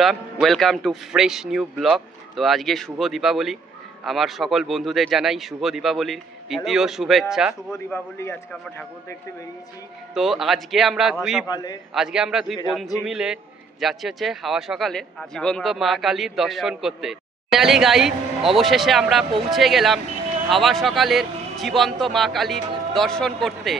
বন্ধুরা, welcome to fresh new blog. তো আজকে শুভ দীপাবলি, আমার সকল বন্ধুদের জানাই শুভ দীপাবলির দ্বিতীয় শুভেচ্ছা। শুভ দীপাবলি। আজকে আমরা ঠাকুর দেখতে বেরিয়েছি। তো আজকে আমরা দুই বন্ধু মিলে যাচ্ছি হচ্ছে হাওয়া সকালে জীবন্ত মা কালীর দর্শন করতে। ফাইনালি গাইস, অবশেষে আমরা পৌঁছে গেলাম হাওয়া সকালের জীবন্ত মা কালীর দর্শন করতে।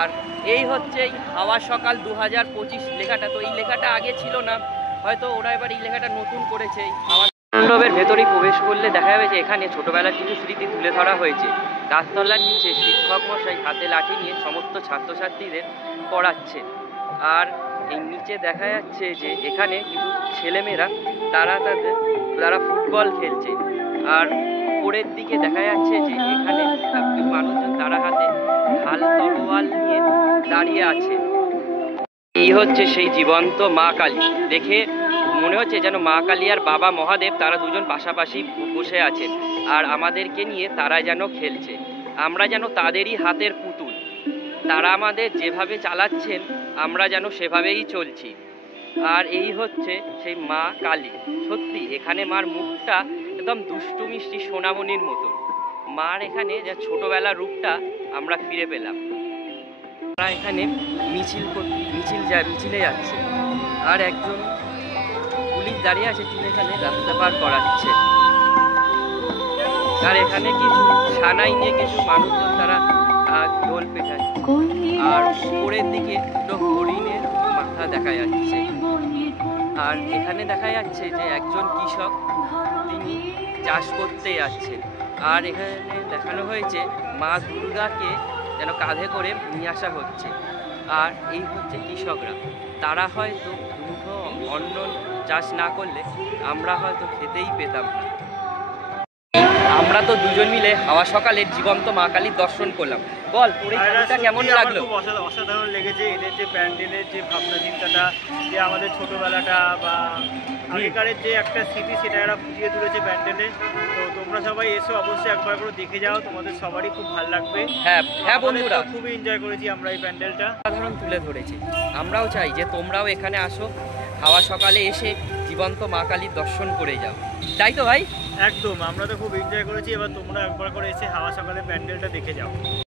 আর এই হচ্ছে হাওয়া সকাল 2025 লেখাটা। তো এই লেখাটা আগে ছিল না, হয়তো ওরা এবার এই লেখাটা নতুন করেছে। হাওয়া মণ্ডপের ভেতরেই প্রবেশ করলে দেখা যাবে যে এখানে ছোটবেলার কিছু স্মৃতি তুলে ধরা হয়েছে। গাছতলার নিচে শিক্ষক মশাই হাতে লাঠি নিয়ে সমস্ত ছাত্রছাত্রীদের পড়াচ্ছে। আর এই নিচে দেখা যাচ্ছে যে এখানে কিছু ছেলেমেয়েরা তারা ফুটবল খেলছে। আর উপরের দিকে দেখা যাচ্ছে যে এখানে মানুষজন তারা হাতে ঢাল তলোয়ার নিয়ে দাঁড়িয়ে আছে। এই হচ্ছে সেই জীবন্ত মা কালী। দেখে মনে হচ্ছে যেন মা কালী আর বাবা মহাদেব তারা দুজন পাশাপাশি বসে আছেন, আর আমাদেরকে নিয়ে তারা যেন খেলছে। আমরা যেন তাদেরই হাতের পুতুল। তারা আমাদের যেভাবে চালাচ্ছেন আমরা যেন সেভাবেই চলছি। আর এই হচ্ছে সেই মা কালী। সত্যি এখানে মার মুখটা একদম দুষ্টু মিষ্টি সোনামণির মতন। মার এখানে যা ছোটবেলার রূপটা আমরা ফিরে পেলাম। তারা এখানে মিছিলে যাচ্ছে, আর একজন পুলিশ দাঁড়িয়ে আছে, তিনি এখানে রাস্তা পার করাচ্ছে। আর এখানে কিছু সানাই নিয়ে কিছু মানুষজন তারা ঢোল পেটাচ্ছে। আর উপরের দিকে দুটো হরিণের মাথা দেখা যাচ্ছে। আর এখানে দেখা যাচ্ছে যে একজন কৃষক, তিনি চাষ করতে যাচ্ছেন। আর এখানে দেখানো হয়েছে মা দুর্গাকে যেন কাঁধে করে নিয়ে আসা হচ্ছে। আর এই হচ্ছে কৃষকরা, তারা হয়তো অন্য চাষ না করলে আমরা হয়তো খেতেই পেতাম না। আমরা তো দুজন মিলে হাওয়া সকালের জীবন্ত মা কালীর দর্শন করলাম। বল, পরীক্ষাটা কেমন লাগলো? অসাধারণ লেগেছে। এদের যে প্যান্ডেলের যে ভাবনা চিন্তাটা, যে আমাদের ছোটবেলাটা বা আগেকারের যে একটা স্মৃতি, সেটা এরা ফুটিয়ে তুলেছে প্যান্ডেলে। তো তোমরা সবাই এসো, অবশ্যই একবার করে দেখে যাও, তোমাদের সবারই খুব ভালো লাগবে। হ্যাঁ বন্ধুরা, খুবই এনজয় করেছি আমরা এই প্যান্ডেলটা। সাধারণ তুলে ধরেছে। আমরাও চাই যে তোমরাও এখানে আসো, হাওয়া সকালে এসে জীবন্ত মা কালীর দর্শন করে যাও। তাই তো ভাই? একদম, আমরা তো খুব এনজয় করেছি। এবার তোমরা একবার করে এসে হাওয়া সকালে প্যান্ডেলটা দেখে যাও।